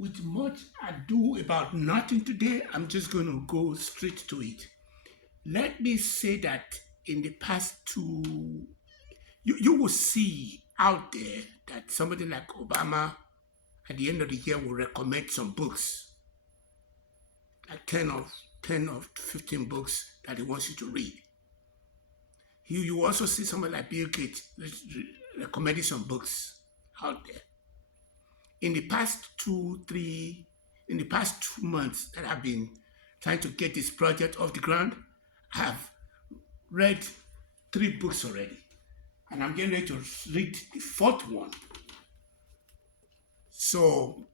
With much ado about nothing today, I'm just going to go straight to it. Let me say that in the past you will see out there that somebody like Obama at the end of the year will recommend some books, like 10 or 15 books that he wants you to read. You also see somebody like Bill Gates recommending some books out there. In the past in the past 2 months that I've been trying to get this project off the ground, I have read 3 books already. And I'm getting ready to read the fourth one. So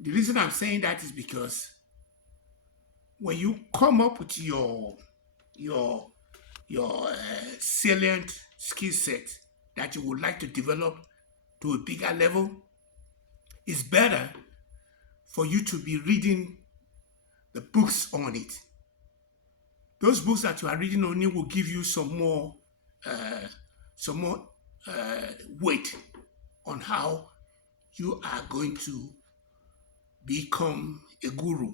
the reason I'm saying that is because when you come up with your salient skill set that you would like to develop to a bigger level, it's better for you to be reading the books on it. Those books that you are reading on it will give you uh, some more weight on how you are going to become a guru.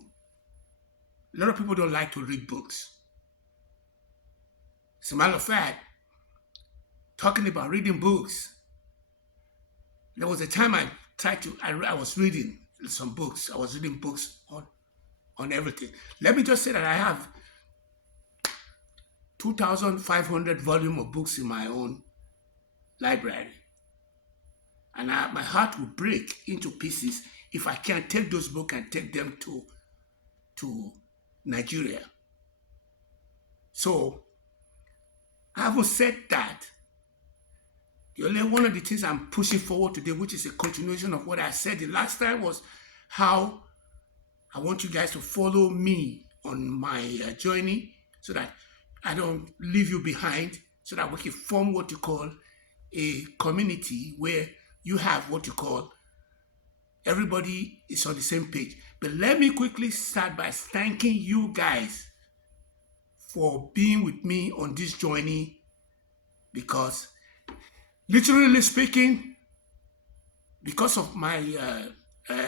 A lot of people don't like to read books. As a matter of fact, talking about reading books, there was a time I was reading some books. I was reading books on everything. Let me just say that I have 2,500 volume of books in my own library. And my heart will break into pieces if I can't take those books and take them to Nigeria. So, having said that, the only one of the things I'm pushing forward today, which is a continuation of what I said the last time, was how I want you guys to follow me on my journey so that I don't leave you behind, so that we can form what you call a community where you have what you call everybody is on the same page. But let me quickly start by thanking you guys for being with me on this journey because, literally speaking, because of my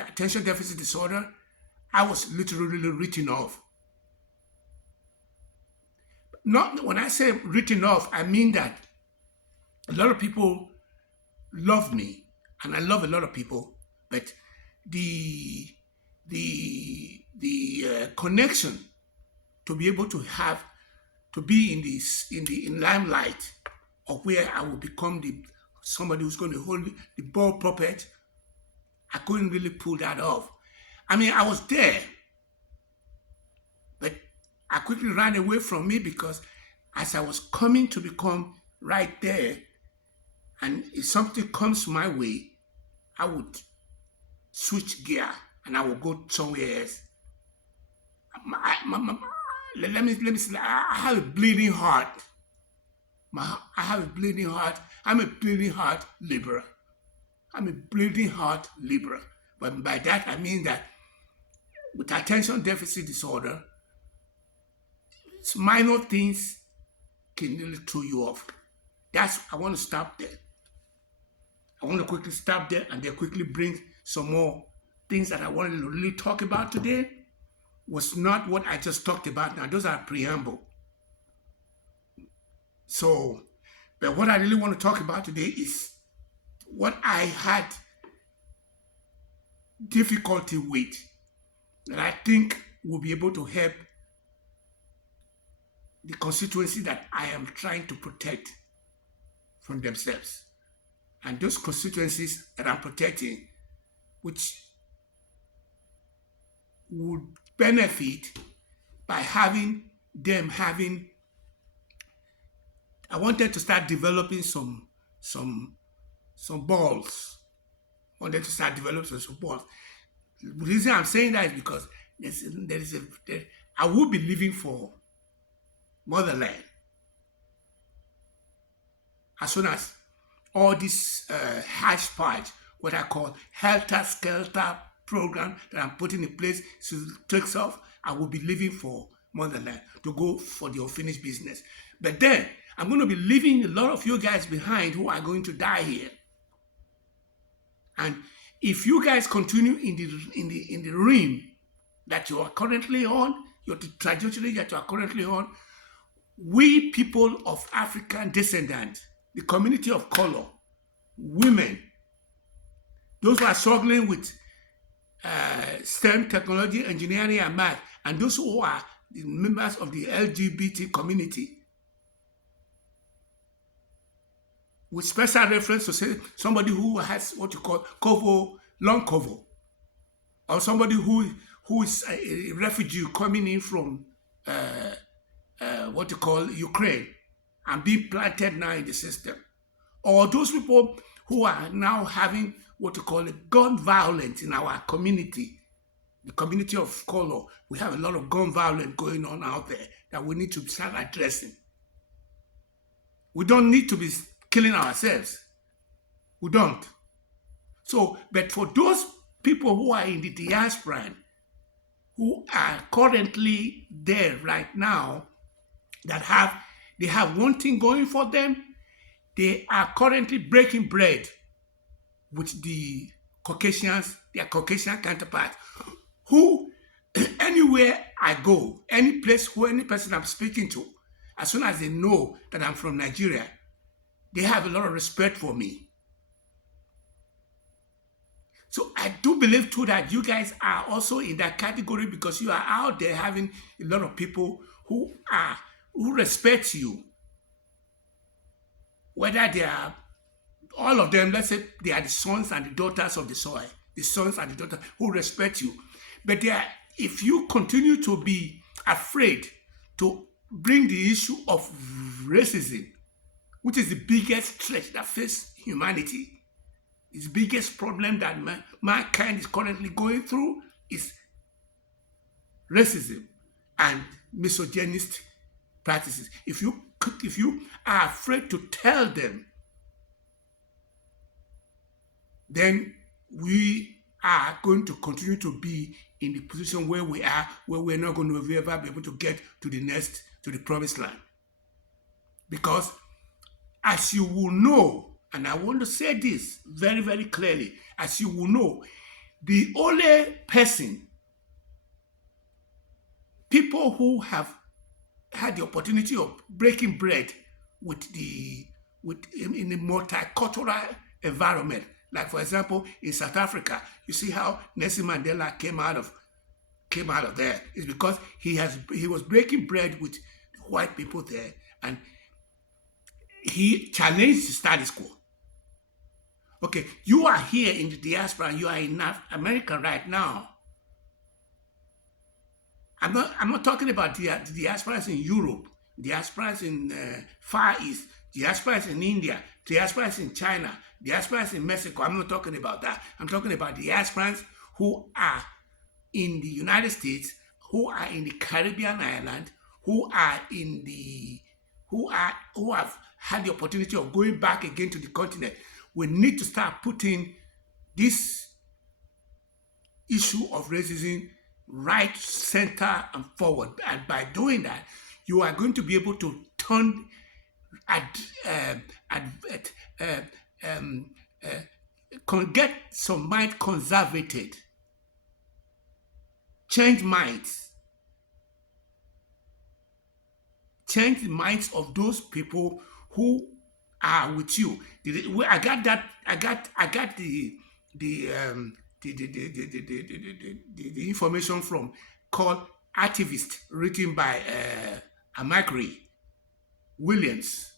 attention deficit disorder, I was literally written off. Not when I say written off, I mean that a lot of people love me, and I love a lot of people, but the connection to be able to have to be in this in limelight of where I will become the somebody who's going to hold the ball puppet, I couldn't really pull that off. I mean, I was there, but I quickly ran away from it because as I was coming to become right there, and if something comes my way, I would switch gear and I would go somewhere else. Let me say, I have a bleeding heart. I have a bleeding heart. I'm a bleeding heart liberal. I'm a bleeding heart liberal. But by that I mean that with attention deficit disorder, minor things can really throw you off. I want to stop there. I want to quickly stop there and then quickly bring some more things that I wanted to really talk about today. Was not what I just talked about now. Those are preamble. So, but what I really want to talk about today is what I had difficulty with that I think will be able to help the constituency that I am trying to protect from themselves. And those constituencies that I'm protecting, which would benefit by having I wanted to start developing some balls. I wanted to start developing some balls. The reason I'm saying that is because I will be living for motherland as soon as all this hash patch, what I call helter-skelter program that I'm putting in place takes off, I will be living for motherland to go for the unfinished business. But then I'm going to be leaving a lot of you guys behind who are going to die here. And If you guys continue in the realm that you are currently on, your trajectory that you are currently on, we people of African descent, the community of color, women, those who are struggling with STEM, technology, engineering, and math, and those who are the members of the LGBT community, with special reference to say somebody who has what you call covo, long covo, or somebody who is a refugee coming in from what you call Ukraine and being planted now in the system, or those people who are now having what you call gun violence in our community, the community of color. We have a lot of gun violence going on out there that we need to start addressing. We don't need to be killing ourselves. We don't. So, but for those people who are in the diaspora, who are currently there right now, they have one thing going for them. They are currently breaking bread with the Caucasians, their Caucasian counterparts, who anywhere I go, any place where any person I'm speaking to, as soon as they know that I'm from Nigeria, they have a lot of respect for me. So I do believe too that you guys are also in that category, because you are out there having a lot of people who respect you. Whether they are, all of them, let's say they are the sons and the daughters of the soil, the sons and the daughters who respect you. But if you continue to be afraid to bring the issue of racism, which is the biggest threat that faces humanity, the biggest problem that mankind is currently going through is racism and misogynist practices. If you are afraid to tell them, then we are going to continue to be in the position where we are, where we're not going to ever be able to get to the promised land. Because as you will know, and I want to say this very, very clearly, as you will know, the only people who have had the opportunity of breaking bread in a multicultural environment, like for example in South Africa, you see how Nelson Mandela came out of there, is because he was breaking bread with white people there, and he challenged the status quo. Okay, you are here in the diaspora, you are in America right now. I'm not talking about the diasporas in Europe, diasporas in Far East, diasporas in India, diasporas in China, diasporas in Mexico. I'm not talking about that. I'm talking about diasporas who are in the United States, who are in the Caribbean island, who have had the opportunity of going back again to the continent. We need to start putting this issue of racism right, center, and forward. And by doing that, you are going to be able to turn get some mind conservated, change minds, change the minds of those people who are with you. I got the information from called Activist, written by Amagri Williams.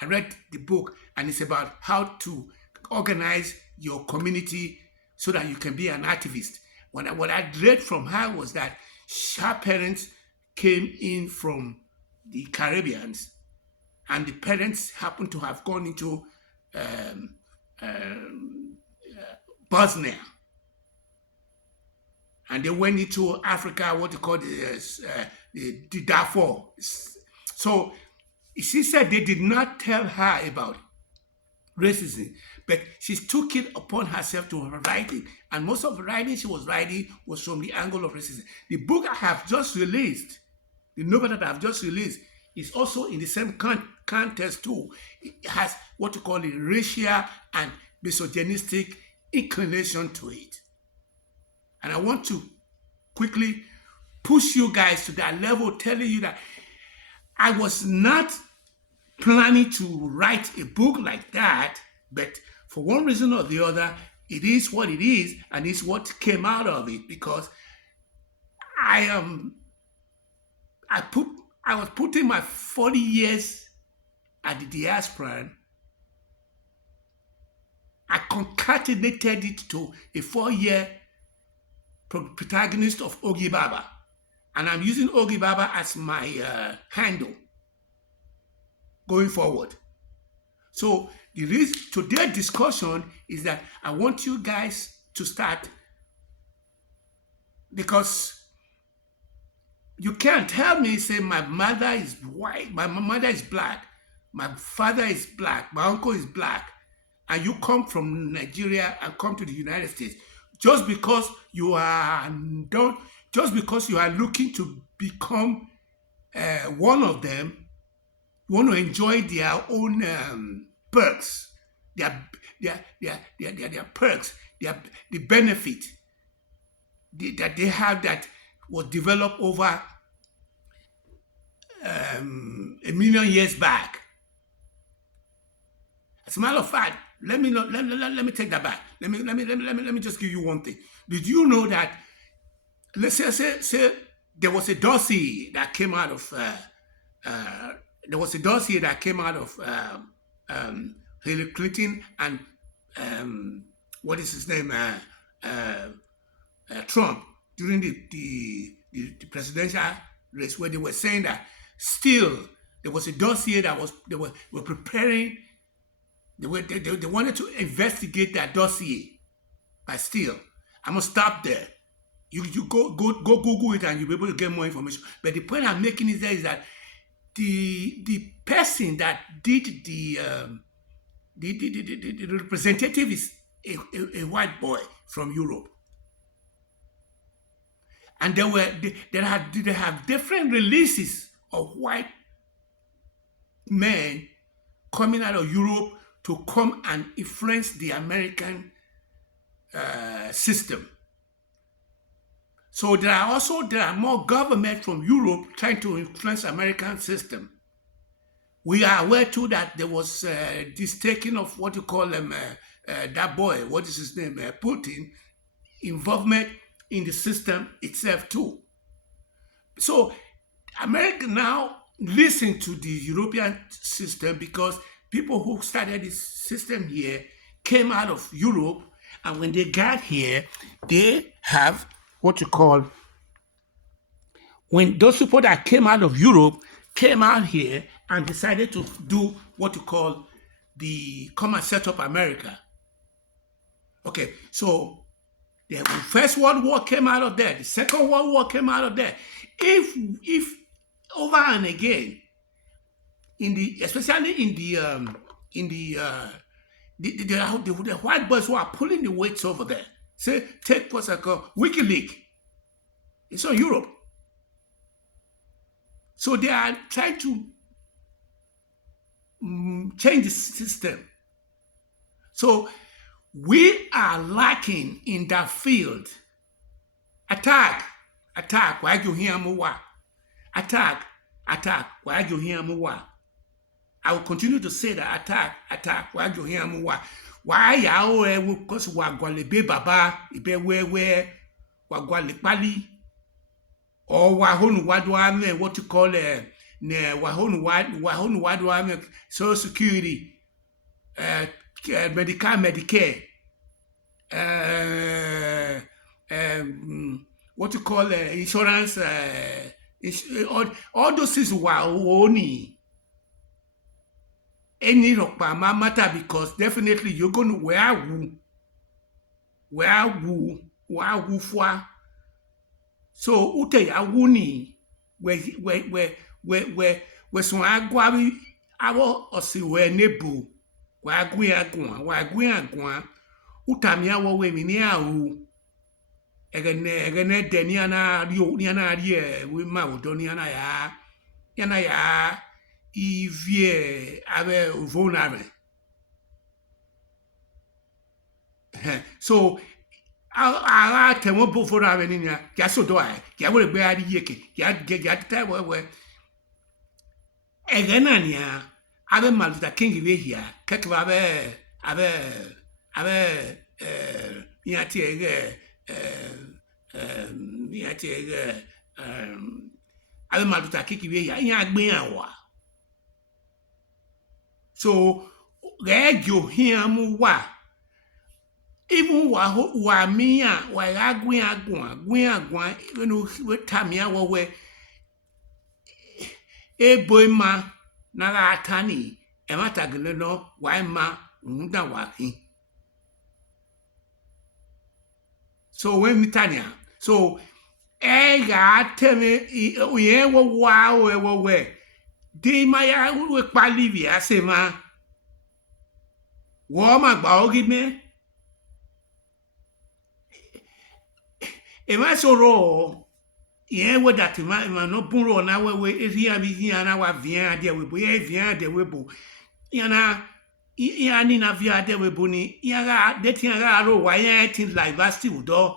I read the book, and it's about how to organize your community so that you can be an activist. What I read from her was that her parents came in from the Caribbeans, and the parents happened to have gone into Bosnia, and they went into Africa, what they call the Darfur. So she said they did not tell her about racism, but she took it upon herself to write it, and most of the writing she was writing was from the angle of racism. The book I have just released, the novel that I have just released, is also in the same context too. It has what you call a racial and misogynistic inclination to it. And I want to quickly push you guys to that level, telling you that I was not planning to write a book like that, but for one reason or the other, it is what it is, and it's what came out of it because I am I put I was putting my 40 years at the diaspora. I concatenated it to a 4-year protagonist of Ogi Baba. And I'm using Ogi Baba as my handle going forward. So the reason today's discussion is that I want you guys to start because you can't tell me, say, my mother is white, my mother is black, my father is black, my uncle is black, and you come from Nigeria and come to the United States just because you are don't just because you are looking to become one of them, you want to enjoy their own perks, their perks, the benefit that they have that was developed over a million years back. As a matter of fact, let me take that back. Let me just give you one thing. Did you know that? Let's say there was a dossier that came out of Hillary Clinton and what is his name Trump during the presidential race, where they were saying that still there was a dossier that they were preparing. They wanted to investigate that dossier, but still, I'm gonna stop there. You go Google it and you'll be able to get more information. But the point I'm making is that the person that did the representative is a white boy from Europe, and they have different releases of white men coming out of Europe to come and influence the American system. So there are more government from Europe trying to influence American system. We are aware too that there was this taking of what you call them that boy, what is his name, Putin, involvement in the system itself too. So America now listen to the European system because people who started this system here came out of Europe, and when they got here, they have what you call, when those people that came out of Europe came out here and decided to do what you call the come and set up America. Okay, so the First World War came out of there, the Second World War came out of there. If over and again, especially in the white boys who are pulling the weights over there, say take what's called WikiLeaks. It's on Europe. So they are trying to change the system. So we are lacking in that field. Attack, why you hear more? Attack, why you hear more? I will continue to say that attack, why you hear more? Why ya because we are going to be baba, ibe where wagwale pali, or wahonu wadwame, what you call wahonu wadwame, social security, Medicare, what you call insurance, all those things were only any matter, because definitely you're going to where who for. So ute ya wuni where so agwabi awo osi we nebu wa agwa utami awo we mi ni awu egene deni ana ri we ma odo ni ana ya ivie ave vonare. So I tell one book for our in ya, so do I. Ya will be at yeki, get that way. And then Anya, Abe Malta King be here, Kakabe, Abe, Yati, Yati, Abe Malta Kiki be here, Yagbiawa. So, get you him wa. Even wa mia, wa agua, you know, with Tamia where a boy ma, Nara Tani, Emata Gano, why ma, Nda waki. So when we Tanya, so tell me, we wow, where they my work by Livia, say ma, warm about give me. If I so raw, yeah, what that ma no burro na we is here be here na wa via there we boy via there we bo. Yana ni na via there we bo ni ya de tin ga ro wa ya tin like that still do.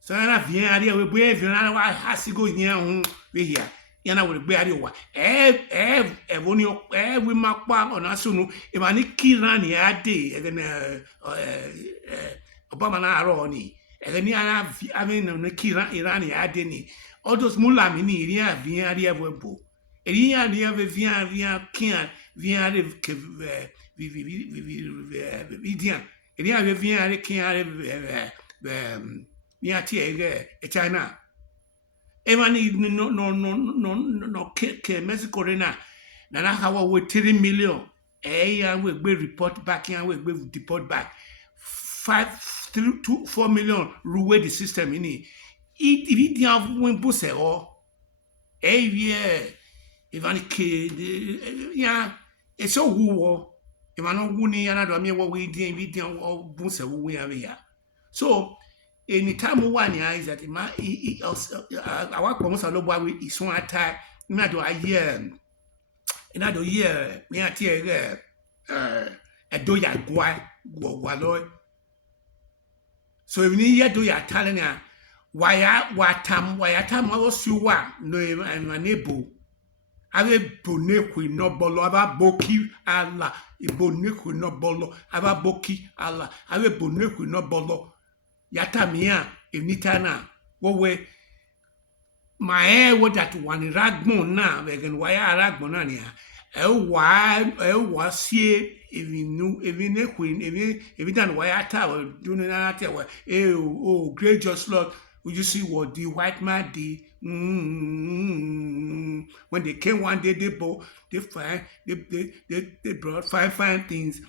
So na via there we boy via na wa hasigo here ho we here. Yana we be there wa. Boni we ma pa ona sunu e ma ni kiran ya de Obama na aro ni. Any I mean, no Kira Irani Adeni. All those mulamini, Ria, Via, Webo. Ria, Via, Kian, Via, Vidia. Ria, Via, Kian, Via, China. Emani no, Mexico Rena. Nana, how we 3 million. We will report back here, we will deport back. 4 million ruwe the system ini if you have when bose or even yeah it's so who if I know wuni and I don't mean what we did or bose we have here. So anytime one is that our promise a lot we is one attack not do a year another year me at here a do ya gwa. So if you do your talent, why tam was you wa no enable. Ave boneku no bolo aba boki ala iboneku no bolo aba boki ala ave boneku no bolo yatamia enitana we my what that one ragmon na again why ragmon na nia see even a queen, even done why tower, do not tell oh, gracious Lord, would you see what the white man did? When they came one day, they bought, they brought fine things.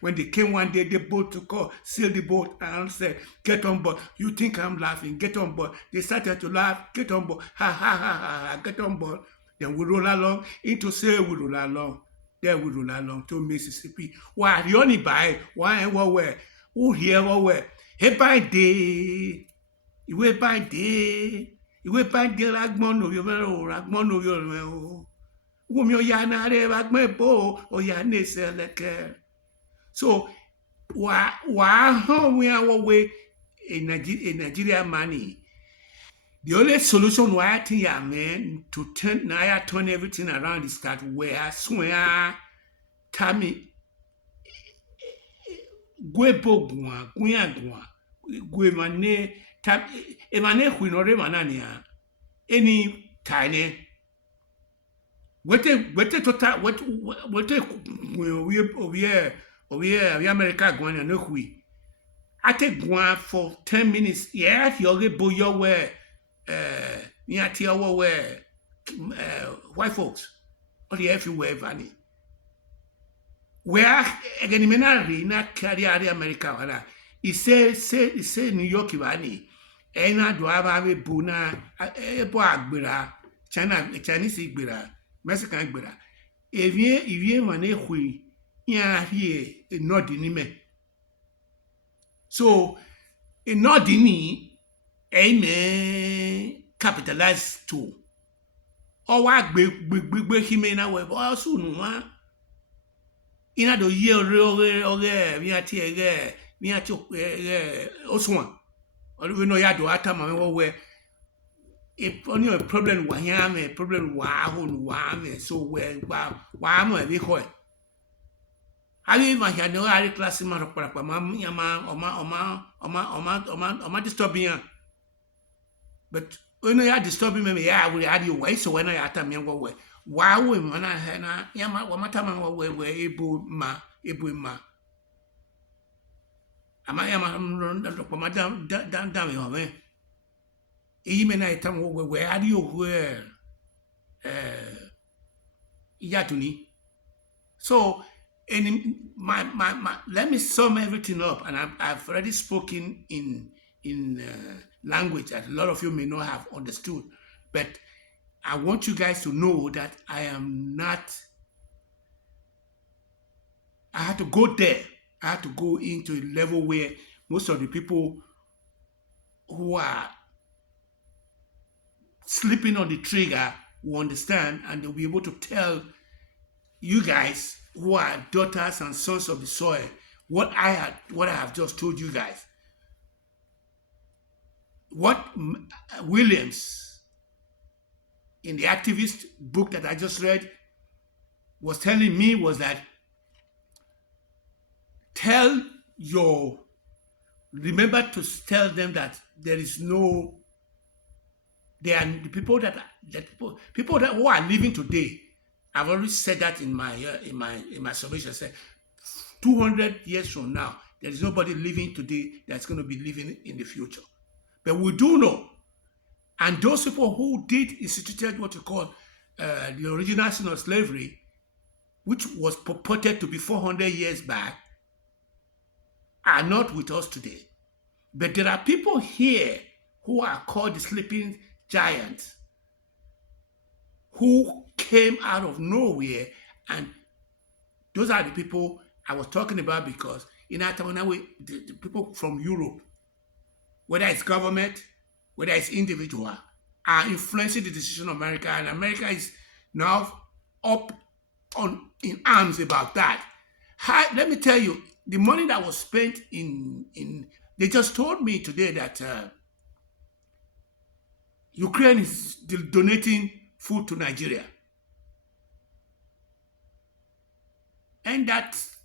When they came one day, they bought to call, sail the boat and said, get on board. You think I'm laughing? Get on board. They started to laugh, get on board. Ha ha ha ha, get on board. Then we roll along into say we roll along. Then we roll along to Mississippi. Why the only by why where? Who here where? Hey by day. Iwe by day. Iwe by day ragmon no yo ragmon no yo. Wumi oyana re ragmon bo oyane seleke. So why we are way in Nigeria money? The only solution why I think man to turn everything around is that where swear Tammy Gwebo Gwemane tap emane huinore manania any tiny what total what we America going and no hui. I take one for 10 minutes. Yeah, you get boyo where white folks or the everywhere valley. Where again menari not carry America he say New York valley ena do have a buna ebo agbera Chinese igbera Mexican igbera evie man ehui ya here not the name. So not the ni amen capitalize to or what big him in our boss soon one ina do ye ore mi ati oswan we no ya do ata ma we we if only a problem wa here me problem wa hon wa me so we wa mo e bi ko ali ma ya no ari class ma ro pa ma ya ma oma disturbing but when you are disturbing me ya we are you why so when I ata me go we wa we ma na he na ya ma wa mata ma we ebu ma ama ya ma ro pa ma down me ho me eyi me na itam we are you where Yatuni. So, in my let me sum everything up, and I've already spoken in language that a lot of you may not have understood, but I want you guys to know that I am not. I had to go there. I had to go into a level where most of the people who are sleeping on the trigger will understand, and they'll be able to tell you guys who are daughters and sons of the soil what I have just told you guys. What Williams in the activist book that I just read was telling me was that remember to tell them that there is no, they are the people that who are living today. I've already said that in my submission. I said 200 years from now, there is nobody living today that's going to be living in the future. But we do know, and those people who did institute what you call the original sin of slavery, which was purported to be 400 years back, are not with us today. But there are people here who are called the sleeping giants, who came out of nowhere, and those are the people I was talking about, because in that time, the people from Europe, whether it's government, whether it's individual, are influencing the decision of America, and America is now up in arms about that. Let me tell you, the money that was spent in they just told me today that Ukraine is donating food to Nigeria. And that's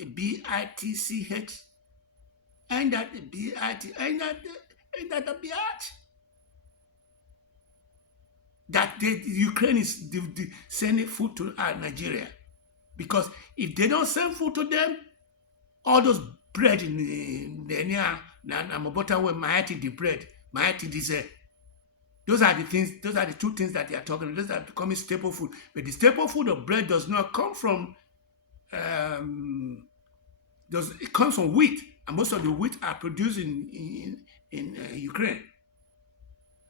a BITCH. And that a BIT. And that a BIT. That Ukraine is sending food to Nigeria. Because if they don't send food to them, all those bread in the near Namabota where Mayati the bread, Mayati this. Those are the things, those are the two things that they are talking about. Those are becoming staple food. But the staple food of bread does not come from it comes from wheat, and most of the wheat are produced in Ukraine.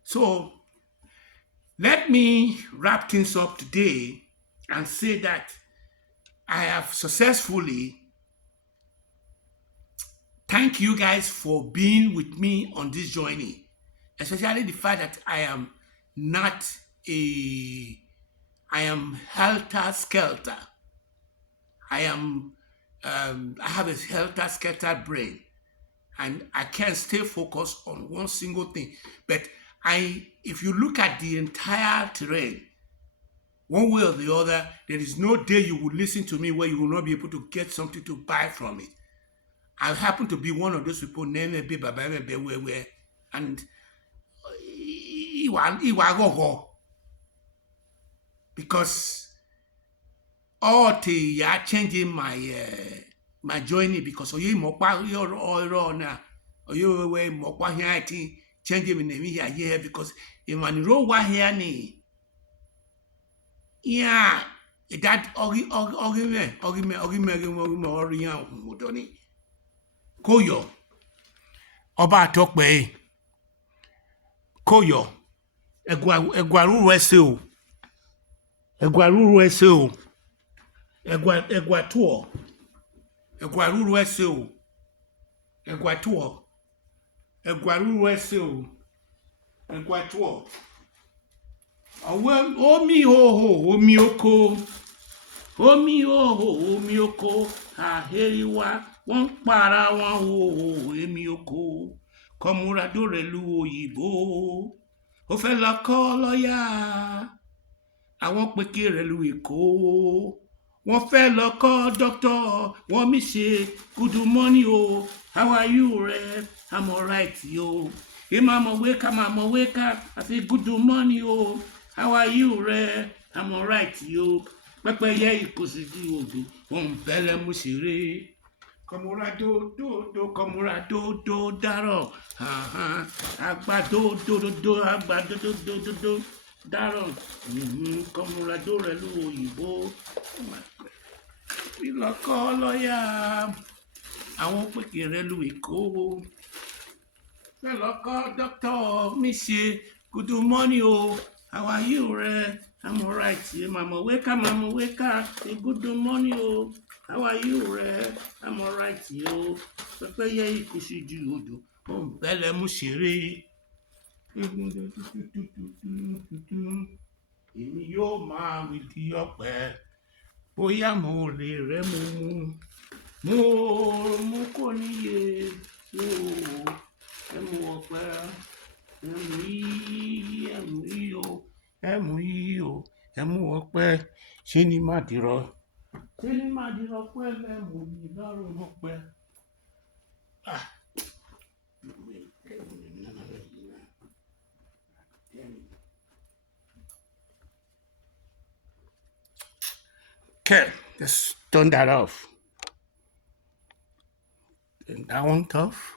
So let me wrap things up today and say that I have successfully thank you guys for being with me on this journey, especially the fact that I am helter-skelter. I have a helter-skelter brain, and I can't stay focused on one single thing. But if you look at the entire terrain, one way or the other, there is no day you will listen to me where you will not be able to get something to buy from it. I happen to be one of those people, and because ya changing my journey, because you mokwa your na you we mokwa here changing me here, because in man row wa here ni yeah that ogi koyo ọba atọpẹ koyo egwaruru ẹsẹ o egwaruru ẹsẹ o egwatuo egwaruru ẹsẹ o egwatuo egwaruru ẹsẹ o egwatuo omi hoho omi oko omi òhò omi oko àhẹ́ríwá wọ́n ń para wọn òhò èmi oko kọmúradó rẹ̀ lu òyìnbó ó fẹ́ lọ kọ́ lọ́ọ̀yà àwọn pèké rẹ̀ lu èkó wọ́n fẹ́ lọ kọ́ dókítà wọ́n mi ṣe good morning o how are you rẹ̀ I'm alright yo ìmàmọ̀ wéka àfi good morning o how are you rẹ̀ I'm alright yo pẹ́pẹ́yẹ ìkòsíjì odò wọn bẹ̀lẹ̀ mú ṣeré kọmúradó dárọ̀ àgbàdo dárọ̀ kọmúradó rẹ̀ ló òyìnbó ìlọ́kọ́ lọ́ọ̀yà àwọn pèkè rẹ̀ lu èkó lọ́kọ́ dókítà mi ṣe good morning o how are you rẹ̀ I'm alright mama wake up good morning o how are you rẹ̀ I'm alright o pẹ́pẹ́yẹ ìkòsíjì odò wọn bẹ̀lẹ̀ mú ṣeré èmi yóò máa wí di ọ̀pẹ bóyá mo lè rẹ́ mú kò níye ẹmu ọ̀pẹ ẹmu ọ̀pẹ ṣé ní má dìrọ̀ pẹ́ lẹ́mu mi lọ́rùn ọ̀pẹ. Okay, just turn that off. Isn't that one tough?